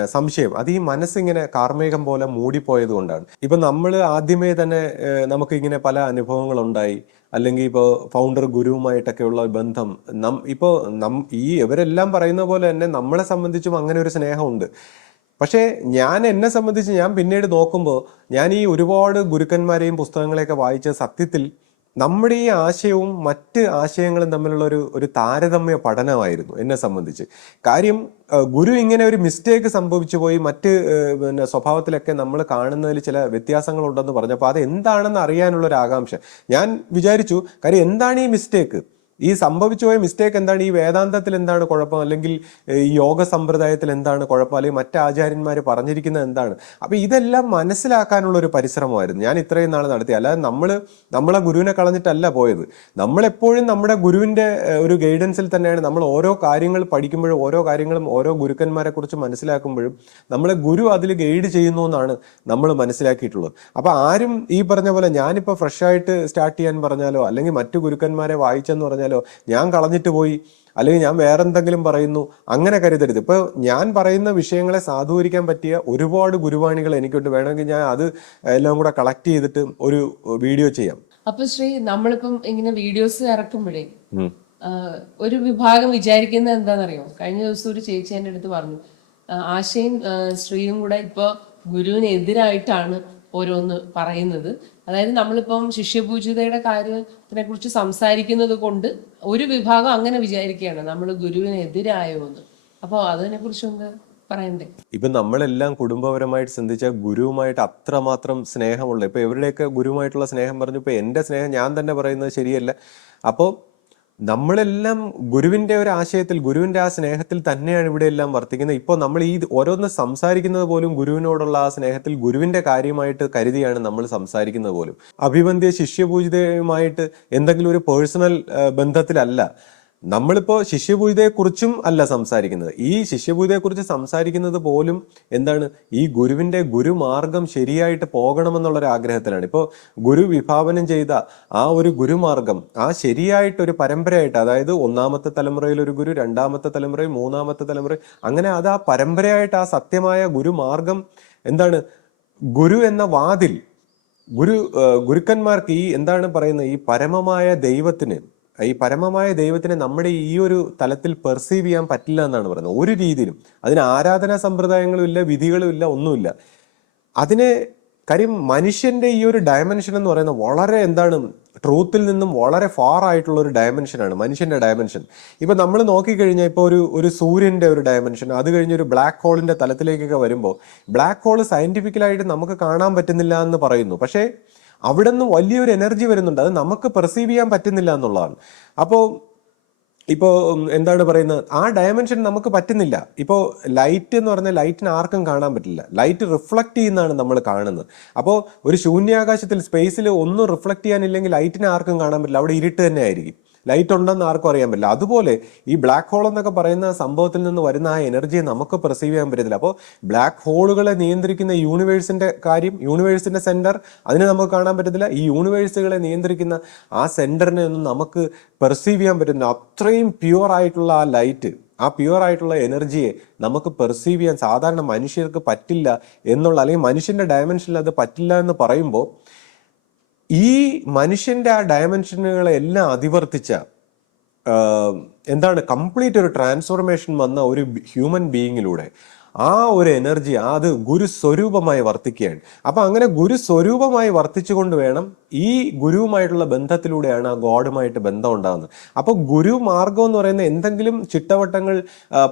സംശയം. അത് ഈ മനസ്സിങ്ങനെ കാർമേകം പോലെ മൂടിപ്പോയത് കൊണ്ടാണ് ഇപ്പം നമ്മൾ ആദ്യമേ തന്നെ നമുക്ക് ഇങ്ങനെ പല അനുഭവങ്ങൾ ഉണ്ടായി അല്ലെങ്കിൽ ഇപ്പോൾ ഫൗണ്ടർ ഗുരുവുമായിട്ടൊക്കെയുള്ള ബന്ധം നം ഇപ്പോൾ നം ഈ ഇവരെല്ലാം പറയുന്ന പോലെ തന്നെ നമ്മളെ സംബന്ധിച്ചും അങ്ങനെ ഒരു സ്നേഹമുണ്ട്. പക്ഷേ ഞാൻ എന്നെ സംബന്ധിച്ച് ഞാൻ പിന്നീട് നോക്കുമ്പോൾ ഞാൻ ഈ ഒരുപാട് ഗുരുക്കന്മാരെയും പുസ്തകങ്ങളെയൊക്കെ വായിച്ച സത്യത്തിൽ നമ്മുടെ ഈ ആശയവും മറ്റ് ആശയങ്ങളും തമ്മിലുള്ള ഒരു ഒരു താരതമ്യ പഠനമായിരുന്നു എന്നെ സംബന്ധിച്ച്. കാര്യം ഗുരു ഇങ്ങനെ ഒരു മിസ്റ്റേക്ക് സംഭവിച്ചു പോയി മറ്റ് പിന്നെ സ്വഭാവത്തിലൊക്കെ നമ്മൾ കാണുന്നതിൽ ചില വ്യത്യാസങ്ങളുണ്ടെന്ന് പറഞ്ഞപ്പോൾ അത് എന്താണെന്ന് അറിയാനുള്ള ഒരു ആകാംക്ഷ. ഞാൻ വിചാരിച്ചു കാര്യം എന്താണ് ഈ മിസ്റ്റേക്ക് ഈ സംഭവിച്ചു പോയ മിസ്റ്റേക്ക് എന്താണ്? ഈ വേദാന്തത്തിൽ എന്താണ് കുഴപ്പം? അല്ലെങ്കിൽ ഈ യോഗ സമ്പ്രദായത്തിൽ എന്താണ് കുഴപ്പം? അല്ലെങ്കിൽ മറ്റ് ആചാര്യന്മാർ പറഞ്ഞിരിക്കുന്നത് എന്താണ്? അപ്പോൾ ഇതെല്ലാം മനസ്സിലാക്കാനുള്ള ഒരു പരിശ്രമമായിരുന്നു. ഞാൻ ഇത്രയും നാൾ നടത്തി. അല്ലാതെ നമ്മൾ നമ്മളെ ഗുരുവിനെ കളഞ്ഞിട്ടല്ല പോയത്. നമ്മളെപ്പോഴും നമ്മുടെ ഗുരുവിന്റെ ഒരു ഗൈഡൻസിൽ തന്നെയാണ് നമ്മൾ ഓരോ കാര്യങ്ങൾ പഠിക്കുമ്പോഴും ഓരോ കാര്യങ്ങളും ഓരോ ഗുരുക്കന്മാരെ കുറിച്ച് മനസ്സിലാക്കുമ്പോഴും നമ്മളെ ഗുരു അതിൽ ഗൈഡ് ചെയ്യുന്നു എന്നാണ് നമ്മൾ മനസ്സിലാക്കിയിട്ടുള്ളത്. അപ്പോൾ ആരും ഈ പറഞ്ഞ പോലെ ഞാനിപ്പോൾ ഫ്രഷായിട്ട് സ്റ്റാർട്ട് ചെയ്യാൻ പറഞ്ഞാലോ അല്ലെങ്കിൽ മറ്റു ഗുരുക്കന്മാരെ വായിച്ചെന്ന് പറഞ്ഞാലോ ഞാൻ കളഞ്ഞിട്ട് പോയി. അല്ലെങ്കിൽ ഞാൻ വേറെ എന്തെങ്കിലും പറയുന്നു. അങ്ങനെ കരുതരുത്. ഇപ്പോൾ ഞാൻ പറയുന്ന വിഷയങ്ങളെ സാധൂകരിക്കാൻ പറ്റിയ ഒരുപാട് ഗുരുവാണികൾ എനിക്കുണ്ട്. വേണമെങ്കിൽ ഞാൻ അത് എല്ലാം കൂടെ കളക്ട് ചെയ്തിട്ട് ഒരു വീഡിയോ ചെയ്യാം. അപ്പൊ ശ്രീ നമ്മളിപ്പം ഇങ്ങനെ വീഡിയോസ് ഇറക്കുമ്പോഴേ. ഒരു വിഭാഗം വിചാരിക്കുന്നത് എന്താണെന്നറിയോ? കഴിഞ്ഞ ദിവസം ഒരു ചേച്ചി എന്റെ അടുത്ത് പറഞ്ഞു ആശയും ശ്രീയും കൂടെ ഇപ്പോൾ ഗുരുവിനെതിരായിട്ടാണ് ഓരോന്ന് പറയുന്നത്. അതായത് നമ്മളിപ്പം ശിഷ്യപൂജിതയുടെ കാര്യത്തിനെ കുറിച്ച് സംസാരിക്കുന്നത് കൊണ്ട് ഒരു വിഭാഗം അങ്ങനെ വിചാരിക്കുകയാണ്. നമ്മൾ ഗുരുവിനെതിരായോ എന്ന്. അപ്പോൾ അതിനെ കുറിച്ചൊന്ന് പറയണ്ടേ? ഇപ്പൊ നമ്മളെല്ലാം കുടുംബപരമായിട്ട് ചിന്തിച്ച ഗുരുവുമായിട്ട് അത്രമാത്രം സ്നേഹമുള്ള ഇപ്പൊ ഇവരുടെയൊക്കെ ഗുരുവുമായിട്ടുള്ള സ്നേഹം പറഞ്ഞു ഇപ്പൊ എന്റെ സ്നേഹം ഞാൻ തന്നെ പറയുന്നത് ശരിയല്ല. അപ്പോൾ നമ്മളെല്ലാം ഗുരുവിന്റെ ഒരു ആശയത്തിൽ ഗുരുവിന്റെ ആ സ്നേഹത്തിൽ തന്നെയാണ് ഇവിടെ എല്ലാം വർത്തിക്കുന്നത്. ഇപ്പോൾ നമ്മൾ ഈ ഓരോന്ന് സംസാരിക്കുന്നത് പോലും ഗുരുവിനോടുള്ള ആ സ്നേഹത്തിൽ ഗുരുവിന്റെ കാര്യമായിട്ട് കരുതിയാണ് നമ്മൾ സംസാരിക്കുന്നത് പോലും. അഭിബന്ധ്യ ശിഷ്യപൂജിതയുമായിട്ട് എന്തെങ്കിലും ഒരു പേഴ്സണൽ ബന്ധത്തിലല്ല. നമ്മളിപ്പോ ശിഷ്യപൂജിതയെക്കുറിച്ചും അല്ല സംസാരിക്കുന്നത്. ഈ ശിഷ്യപൂജിതയെക്കുറിച്ച് സംസാരിക്കുന്നത് പോലും എന്താണ്? ഈ ഗുരുവിന്റെ ഗുരുമാർഗം ശരിയായിട്ട് പോകണമെന്നുള്ളൊരു ആഗ്രഹത്തിലാണ് ഇപ്പോൾ ഗുരു വിഭാവനം ചെയ്ത ആ ഒരു ഗുരുമാർഗം ആ ശരിയായിട്ടൊരു പരമ്പരയായിട്ട് അതായത് ഒന്നാമത്തെ തലമുറയിൽ ഒരു ഗുരു രണ്ടാമത്തെ തലമുറയിൽ മൂന്നാമത്തെ തലമുറ അങ്ങനെ അത് ആ പരമ്പരയായിട്ട് ആ സത്യമായ ഗുരുമാർഗം എന്താണ്? ഗുരു എന്ന വാതിൽ ഗുരു ഗുരുക്കന്മാർക്ക് ഈ എന്താണ് പറയുന്നത്? ഈ പരമമായ ദൈവത്തിന് ഈ പരമമായ ദൈവത്തിനെ നമ്മുടെ ഈ ഒരു തലത്തിൽ പെർസീവ് ചെയ്യാൻ പറ്റില്ല എന്നാണ് പറയുന്നത്. ഒരു രീതിയിലും. അതിന് ആരാധനാ സമ്പ്രദായങ്ങളും ഇല്ല വിധികളും ഇല്ല ഒന്നുമില്ല. അതിനെ കാര്യം മനുഷ്യന്റെ ഈ ഒരു ഡയമെൻഷൻ എന്ന് പറയുന്നത് വളരെ എന്താണ് ട്രൂത്തിൽ നിന്നും വളരെ ഫാർ ആയിട്ടുള്ള ഒരു ഡയമെൻഷനാണ് മനുഷ്യന്റെ ഡയമെൻഷൻ ഇപ്പൊ നമ്മൾ നോക്കിക്കഴിഞ്ഞാൽ ഇപ്പോൾ ഒരു ഒരു സൂര്യന്റെ ഒരു ഡയമെൻഷൻ അത് കഴിഞ്ഞ് ഒരു ബ്ലാക്ക് ഹോളിന്റെ തലത്തിലേക്കൊക്കെ വരുമ്പോൾ ബ്ലാക്ക് ഹോൾ സയന്റിഫിക്കലായിട്ട് നമുക്ക് കാണാൻ പറ്റുന്നില്ല എന്ന് പറയുന്നു. പക്ഷേ അവിടെ നിന്ന് വലിയൊരു എനർജി വരുന്നുണ്ട്. അത് നമുക്ക് പെർസീവ് ചെയ്യാൻ പറ്റുന്നില്ല എന്നുള്ളതാണ്. അപ്പോൾ ഇപ്പോൾ എന്താണ് പറയുന്നത്? ആ ഡയമെൻഷൻ നമുക്ക് പറ്റുന്നില്ല. ഇപ്പോൾ ലൈറ്റ് എന്ന് പറഞ്ഞാൽ ലൈറ്റിന് ആർക്കും കാണാൻ പറ്റില്ല. ലൈറ്റ് റിഫ്ലക്റ്റ് ചെയ്യുന്നതാണ് നമ്മൾ കാണുന്നത്. അപ്പോൾ ഒരു ശൂന്യാകാശത്തിൽ സ്പേസിൽ ഒന്നും റിഫ്ലക്റ്റ് ചെയ്യാനില്ലെങ്കിൽ ലൈറ്റിനെ ആർക്കും കാണാൻ പറ്റില്ല. അവിടെ ഇരുട്ട് തന്നെ ആയിരിക്കും. ലൈറ്റ് ഉണ്ടെന്ന് ആർക്കും അറിയാൻ പറ്റില്ല. അതുപോലെ ഈ ബ്ലാക്ക് ഹോൾ എന്നൊക്കെ പറയുന്ന സംഭവത്തിൽ നിന്ന് വരുന്ന ആ എനർജി നമുക്ക് പെർസീവ് ചെയ്യാൻ പറ്റത്തില്ല. അപ്പോൾ ബ്ലാക്ക് ഹോളുകളെ നിയന്ത്രിക്കുന്ന യൂണിവേഴ്സിന്റെ കാര്യം യൂണിവേഴ്സിന്റെ സെന്റർ അതിനെ നമുക്ക് കാണാൻ പറ്റത്തില്ല. ഈ യൂണിവേഴ്സുകളെ നിയന്ത്രിക്കുന്ന ആ സെന്ററിനെ ഒന്നും നമുക്ക് പെർസീവ് ചെയ്യാൻ പറ്റുന്നില്ല അത്രയും പ്യുവർ ആയിട്ടുള്ള ആ ലൈറ്റ് ആ പ്യുവർ ആയിട്ടുള്ള എനർജിയെ നമുക്ക് പെർസീവ് ചെയ്യാൻ സാധാരണ മനുഷ്യർക്ക് പറ്റില്ല എന്നുള്ള അല്ലെങ്കിൽ മനുഷ്യന്റെ ഡയമെൻഷനിൽ അത് പറ്റില്ല എന്ന് പറയുമ്പോൾ ഈ മനുഷ്യന്റെ ആ ഡയമെൻഷനുകളെ എല്ലാം അതിവർത്തിച്ച എന്താണ് കംപ്ലീറ്റ് ഒരു ട്രാൻസ്ഫോർമേഷൻ വന്ന ഒരു ഹ്യൂമൻ ബീയിങ്ങിലൂടെ ആ ഒരു എനർജി അത് ഗുരു സ്വരൂപമായി വർത്തിക്കുകയാണ്. അപ്പൊ അങ്ങനെ ഗുരു സ്വരൂപമായി വർത്തിച്ചുകൊണ്ട് വേണം ഈ ഗുരുവുമായിട്ടുള്ള ബന്ധത്തിലൂടെയാണ് ആ ഗോഡുമായിട്ട് ബന്ധം ഉണ്ടാകുന്നത്. അപ്പൊ ഗുരു മാർഗം എന്ന് പറയുന്ന എന്തെങ്കിലും ചിട്ടവട്ടങ്ങൾ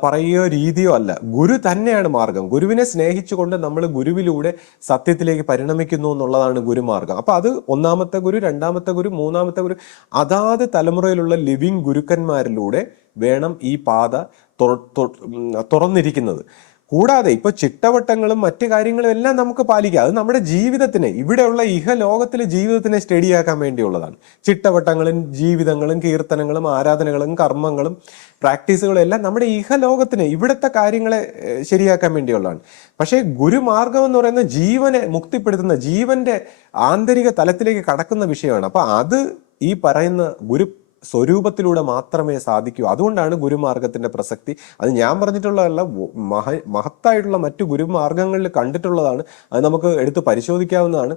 പറയുകയോ രീതിയോ അല്ല. ഗുരു തന്നെയാണ് മാർഗം ഗുരുവിനെ സ്നേഹിച്ചുകൊണ്ട് നമ്മൾ ഗുരുവിലൂടെ സത്യത്തിലേക്ക് പരിണമിക്കുന്നു എന്നുള്ളതാണ് ഗുരുമാർഗം അപ്പൊ അത് ഒന്നാമത്തെ ഗുരു രണ്ടാമത്തെ ഗുരു മൂന്നാമത്തെ ഗുരു അതാത് തലമുറയിലുള്ള ലിവിങ് ഗുരുക്കന്മാരിലൂടെ വേണം ഈ പാത തുറ- തുറന്നിരിക്കുന്നത്. കൂടാതെ ഇപ്പൊ ചിട്ടവട്ടങ്ങളും മറ്റു കാര്യങ്ങളും എല്ലാം നമുക്ക് പാലിക്കാം. അത് നമ്മുടെ ജീവിതത്തിനെ ഇവിടെയുള്ള ഇഹലോകത്തിലെ ജീവിതത്തിനെ സ്റ്റഡിയാക്കാൻ വേണ്ടിയുള്ളതാണ്. ചിട്ടവട്ടങ്ങളും ജീവിതങ്ങളും കീർത്തനങ്ങളും ആരാധനകളും കർമ്മങ്ങളും പ്രാക്ടീസുകളും എല്ലാം നമ്മുടെ ഇഹലോകത്തിന് ഇവിടുത്തെ കാര്യങ്ങളെ ശരിയാക്കാൻ വേണ്ടിയുള്ളതാണ്. പക്ഷേ ഗുരുമാർഗം എന്ന് പറയുന്ന ജീവനെ മുക്തിപ്പെടുത്തുന്ന ജീവന്റെ ആന്തരിക തലത്തിലേക്ക് കടക്കുന്ന വിഷയമാണ്. അപ്പൊ അത് ഈ പറയുന്ന ഗുരു സ്വരൂപത്തിലൂടെ മാത്രമേ സാധിക്കൂ. അതുകൊണ്ടാണ് ഗുരുമാർഗത്തിന്റെ പ്രസക്തി. അത് ഞാൻ പറഞ്ഞിട്ടുള്ളതല്ല മഹ മഹത്തായിട്ടുള്ള മറ്റു ഗുരുമാർഗങ്ങളിൽ കണ്ടിട്ടുള്ളതാണ്. അത് നമുക്ക് എടുത്ത് പരിശോധിക്കാവുന്നതാണ്.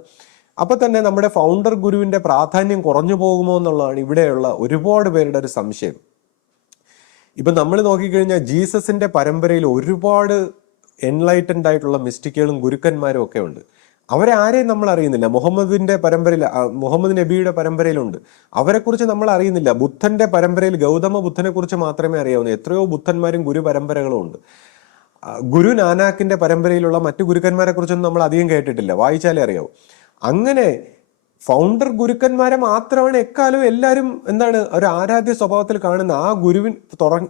അപ്പൊ തന്നെ നമ്മുടെ ഫൗണ്ടർ ഗുരുവിന്റെ പ്രാധാന്യം കുറഞ്ഞു പോകുമോ എന്നുള്ളതാണ് ഇവിടെയുള്ള ഒരുപാട് പേരുടെ ഒരു സംശയം. ഇപ്പൊ നമ്മൾ നോക്കിക്കഴിഞ്ഞാൽ ജീസസിന്റെ പരമ്പരയിൽ ഒരുപാട് എൻലൈറ്റൻഡ് ആയിട്ടുള്ള മിസ്റ്റിക്കുകളും ഗുരുക്കന്മാരും ഒക്കെ ഉണ്ട്. അവരെ ആരെയും നമ്മൾ അറിയുന്നില്ല മുഹമ്മദിന്റെ പരമ്പരയിൽ മുഹമ്മദ് നബിയുടെ പരമ്പരയിലുണ്ട്. അവരെക്കുറിച്ച് നമ്മൾ അറിയുന്നില്ല ബുദ്ധന്റെ പരമ്പരയിൽ ഗൗതമ ബുദ്ധനെ കുറിച്ച് മാത്രമേ അറിയാവുന്നു എത്രയോ ബുദ്ധന്മാരും ഗുരു പരമ്പരകളും ഉണ്ട്. ഗുരു നാനാക്കിന്റെ പരമ്പരയിലുള്ള മറ്റു ഗുരുക്കന്മാരെ കുറിച്ചൊന്നും നമ്മൾ അധികം കേട്ടിട്ടില്ല. വായിച്ചാലേ അറിയാവൂ. അങ്ങനെ ഫൗണ്ടർ ഗുരുക്കന്മാരെ മാത്രമാണ് എക്കാലവും എല്ലാവരും എന്താണ് ഒരു ആരാധ്യ സ്വഭാവത്തിൽ കാണുന്ന ആ ഗുരുവിൻ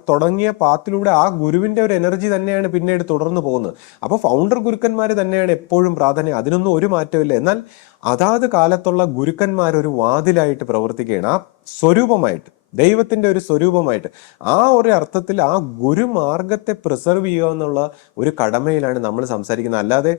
തുടങ്ങിയ പാത്തിലൂടെ ആ ഗുരുവിന്റെ ഒരു എനർജി തന്നെയാണ് പിന്നീട് തുടർന്നു പോകുന്നത്. അപ്പൊ ഫൗണ്ടർ ഗുരുക്കന്മാർ തന്നെയാണ് എപ്പോഴും പ്രാധാന്യം. അതിനൊന്നും ഒരു മാറ്റമില്ല എന്നാൽ അതാത് കാലത്തുള്ള ഗുരുക്കന്മാർ ഒരു വാതിലായിട്ട് പ്രവർത്തിക്കുകയാണ്. ആ സ്വരൂപമായിട്ട് ദൈവത്തിന്റെ ഒരു സ്വരൂപമായിട്ട്. ആ ഒരു അർത്ഥത്തിൽ ആ ഗുരുമാർഗത്തെ പ്രിസർവ് ചെയ്യുക എന്നുള്ള ഒരു കടമയിലാണ് നമ്മൾ സംസാരിക്കുന്നത്. അല്ലാതെ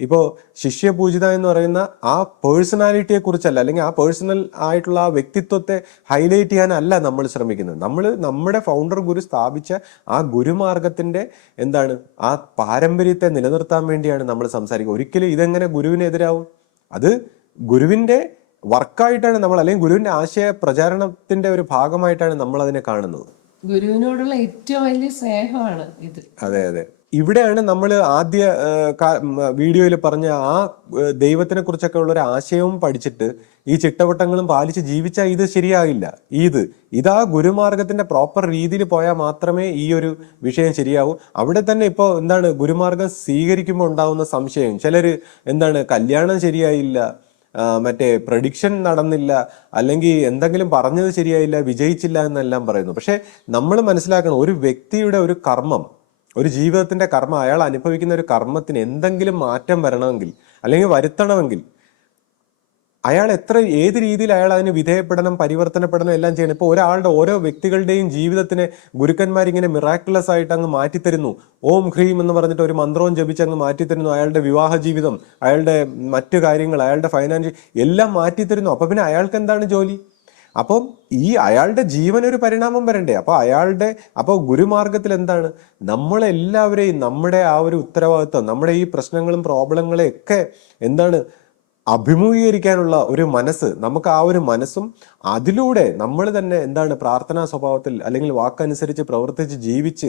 ഇപ്പോൾ ശിഷ്യപൂജിത എന്ന് പറയുന്ന ആ പേഴ്സണാലിറ്റിയെ കുറിച്ചല്ല അല്ലെങ്കിൽ ആ പേഴ്സണൽ ആയിട്ടുള്ള ആ വ്യക്തിത്വത്തെ ഹൈലൈറ്റ് ചെയ്യാനല്ല നമ്മൾ ശ്രമിക്കുന്നത്. നമ്മൾ നമ്മുടെ ഫൗണ്ടർ ഗുരു സ്ഥാപിച്ച ആ ഗുരുമാർഗത്തിന്റെ എന്താണ് ആ പാരമ്പര്യത്തെ നിലനിർത്താൻ വേണ്ടിയാണ് നമ്മൾ സംസാരിക്കുക. ഒരിക്കലും ഇതെങ്ങനെ ഗുരുവിനെതിരാവും? അത് ഗുരുവിന്റെ വർക്കായിട്ടാണ് നമ്മൾ അല്ലെങ്കിൽ ഗുരുവിന്റെ ആശയ പ്രചാരണത്തിന്റെ ഒരു ഭാഗമായിട്ടാണ് നമ്മൾ അതിനെ കാണുന്നത്. ഗുരുവിനോടുള്ള ഏറ്റവും വലിയ സ്നേഹമാണ് ഇത്. അതെ അതെ. ഇവിടെയാണ് നമ്മൾ ആദ്യ വീഡിയോയിൽ പറഞ്ഞ ആ ദൈവത്തിനെ കുറിച്ചൊക്കെ ഉള്ള ഒരു ആശയവും പഠിച്ചിട്ട് ഈ ചിട്ടവട്ടങ്ങളും പാലിച്ച് ജീവിച്ചാൽ ഇത് ശരിയാകില്ല. ഇത് ഇതാ ഗുരുമാർഗത്തിന്റെ പ്രോപ്പർ രീതിയിൽ പോയാൽ മാത്രമേ ഈ ഒരു വിഷയം ശരിയാവൂ. അവിടെ തന്നെ ഇപ്പോൾ എന്താണ് ഗുരുമാർഗം സ്വീകരിക്കുമ്പോൾ ഉണ്ടാവുന്ന സംശയം. ചിലർ എന്താണ് കല്യാണം ശരിയായില്ല മറ്റേ പ്രഡിക്ഷൻ നടന്നില്ല അല്ലെങ്കിൽ എന്തെങ്കിലും പറഞ്ഞത് ശരിയായില്ല വിജയിച്ചില്ല എന്നെല്ലാം പറയുന്നു. പക്ഷേ നമ്മൾ മനസ്സിലാക്കണം ഒരു വ്യക്തിയുടെ ഒരു കർമ്മം ഒരു ജീവിതത്തിന്റെ കർമ്മ അയാൾ അനുഭവിക്കുന്ന ഒരു കർമ്മത്തിന് എന്തെങ്കിലും മാറ്റം വരണമെങ്കിൽ അല്ലെങ്കിൽ വരുത്തണമെങ്കിൽ അയാൾ എത്ര ഏത് രീതിയിൽ അയാൾ അതിന് വിധേയപ്പെടണം പരിവർത്തനപ്പെടണം എല്ലാം ചെയ്യണം. ഇപ്പോൾ ഒരാളുടെ ഓരോ വ്യക്തികളുടെയും ജീവിതത്തിനെ ഗുരുക്കന്മാർ ഇങ്ങനെ മിറാക്കുലസ് ആയിട്ട് അങ്ങ് മാറ്റിത്തരുന്നു. ഓം ഹ്രീം എന്ന് പറഞ്ഞിട്ട് ഒരു മന്ത്രവും ജപിച്ച് അങ്ങ് മാറ്റിത്തരുന്നു. അയാളുടെ വിവാഹ ജീവിതം അയാളുടെ മറ്റു കാര്യങ്ങൾ അയാളുടെ ഫൈനാൻഷ്യൽ എല്ലാം മാറ്റിത്തരുന്നു. അപ്പൊ പിന്നെ അയാൾക്ക് എന്താണ് ജോലി? അപ്പം ഈ അയാളുടെ ജീവൻ ഒരു പരിണാമം വരണ്ടേ? അപ്പൊ അയാളുടെ അപ്പൊ ഗുരുമാർഗത്തിൽ എന്താണ്? നമ്മളെല്ലാവരെയും നമ്മുടെ ആ ഒരു ഉത്തരവാദിത്വം നമ്മുടെ ഈ പ്രശ്നങ്ങളും പ്രോബ്ലങ്ങളെ ഒക്കെ എന്താണ്? അഭിമുഖീകരിക്കാനുള്ള ഒരു മനസ്സ് നമുക്ക് ആ ഒരു മനസ്സും അതിലൂടെ നമ്മൾ തന്നെ എന്താണ് പ്രാർത്ഥനാ സ്വഭാവത്തിൽ അല്ലെങ്കിൽ വാക്കനുസരിച്ച് പ്രവർത്തിച്ച് ജീവിച്ച്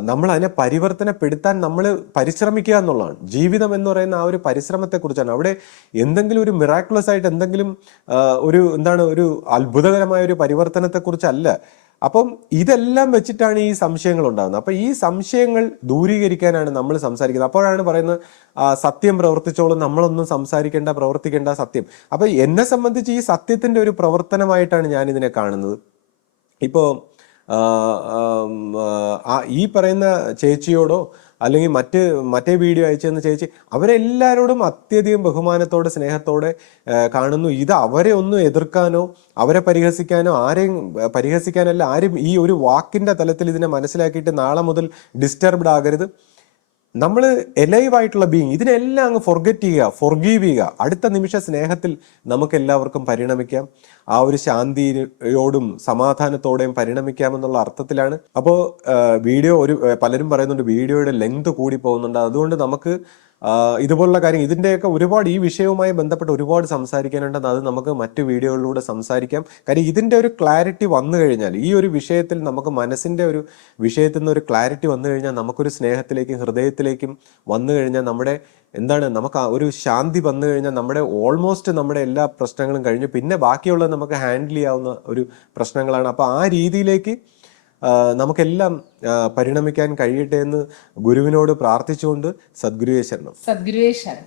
നമ്മൾ അതിനെ പരിവർത്തനപ്പെടുത്താൻ നമ്മൾ പരിശ്രമിക്കുക എന്നുള്ളതാണ്. ജീവിതം എന്ന് പറയുന്ന ആ ഒരു പരിശ്രമത്തെക്കുറിച്ചാണ്. അവിടെ എന്തെങ്കിലും ഒരു മിറാക്കുലസ് ആയിട്ട് എന്തെങ്കിലും ഒരു എന്താണ് ഒരു അത്ഭുതകരമായ ഒരു പരിവർത്തനത്തെക്കുറിച്ചല്ല. അപ്പം ഇതെല്ലാം വെച്ചിട്ടാണ് ഈ സംശയങ്ങൾ ഉണ്ടാകുന്നത്. അപ്പം ഈ സംശയങ്ങൾ ദൂരീകരിക്കാനാണ് നമ്മൾ സംസാരിക്കുന്നത്. അപ്പോഴാണ് പറയുന്നത് സത്യം പ്രവർത്തിച്ചോളും നമ്മളൊന്നും സംസാരിക്കേണ്ട പ്രവർത്തിക്കേണ്ട സത്യം. അപ്പം എന്നെ സംബന്ധിച്ച് ഈ സത്യത്തിന്റെ ഒരു പ്രവർത്തനമായിട്ടാണ് ഞാൻ ഇതിനെ കാണുന്നത്. ഇപ്പോ ആ, ആം, ആ, ആ ഈ പറയുന്ന ചേച്ചിയോടോ അല്ലെങ്കിൽ മറ്റ് മറ്റേ വീഡിയോ അയച്ചെന്ന് ചേച്ചി അവരെല്ലാവരോടും അത്യധികം ബഹുമാനത്തോടെ സ്നേഹത്തോടെ കാണുന്നു. ഇത് അവരെ ഒന്നും എതിർക്കാനോ അവരെ പരിഹസിക്കാനോ ആരെയും പരിഹസിക്കാനല്ല ആരും ഈ ഒരു വാക്കിന്റെ തലത്തിൽ ഇതിനെ മനസ്സിലാക്കിയിട്ട് നാളെ മുതൽ ഡിസ്റ്റർബ്ഡ് ആകരുത്. നമ്മൾ എലൈവ് ആയിട്ടുള്ള ബീങ് ഇതിനെല്ലാം അങ്ങ് ഫൊർഗറ്റ് ചെയ്യുക ഫൊർഗീവ് ചെയ്യുക. അടുത്ത നിമിഷ സ്നേഹത്തിൽ നമുക്ക് എല്ലാവർക്കും പരിണമിക്കാം. ആ ഒരു ശാന്തിയോടും സമാധാനത്തോടെയും പരിണമിക്കാം എന്നുള്ള അർത്ഥത്തിലാണ്. അപ്പോൾ വീഡിയോ ഒരു പലരും പറയുന്നുണ്ട് വീഡിയോയുടെ ലെങ്ത് കൂടി പോകുന്നുണ്ട്. അതുകൊണ്ട് നമുക്ക് ഇതുപോലുള്ള കാര്യം ഇതിന്റെയൊക്കെ ഒരുപാട് ഈ വിഷയവുമായി ബന്ധപ്പെട്ട് ഒരുപാട് സംസാരിക്കാനുണ്ടെന്ന് അത് നമുക്ക് മറ്റു വീഡിയോകളിലൂടെ സംസാരിക്കാം. കാര്യം ഇതിന്റെ ഒരു ക്ലാരിറ്റി വന്നു കഴിഞ്ഞാൽ ഈ ഒരു വിഷയത്തിൽ നമുക്ക് മനസ്സിന്റെ ഒരു വിഷയത്തിൽ നിന്ന് ഒരു ക്ലാരിറ്റി വന്നു കഴിഞ്ഞാൽ നമുക്കൊരു സ്നേഹത്തിലേക്കും ഹൃദയത്തിലേക്കും വന്നു കഴിഞ്ഞാൽ നമ്മുടെ എന്താണ് നമുക്ക് ഒരു ശാന്തി വന്നു കഴിഞ്ഞാൽ നമ്മുടെ ഓൾമോസ്റ്റ് നമ്മുടെ എല്ലാ പ്രശ്നങ്ങളും കഴിഞ്ഞു. പിന്നെ ബാക്കിയുള്ളത് നമുക്ക് ഹാൻഡിൽ ചെയ്യാവുന്ന ഒരു പ്രശ്നങ്ങളാണ്. അപ്പോൾ ആ രീതിയിലേക്ക് നമുക്കെല്ലാം പരിണമിക്കാൻ കഴിയട്ടെ എന്ന് ഗുരുവിനോട് പ്രാർത്ഥിച്ചുകൊണ്ട് സദ്ഗുരുവേ ശരണം. സദ്ഗുരുവേ ശരണം.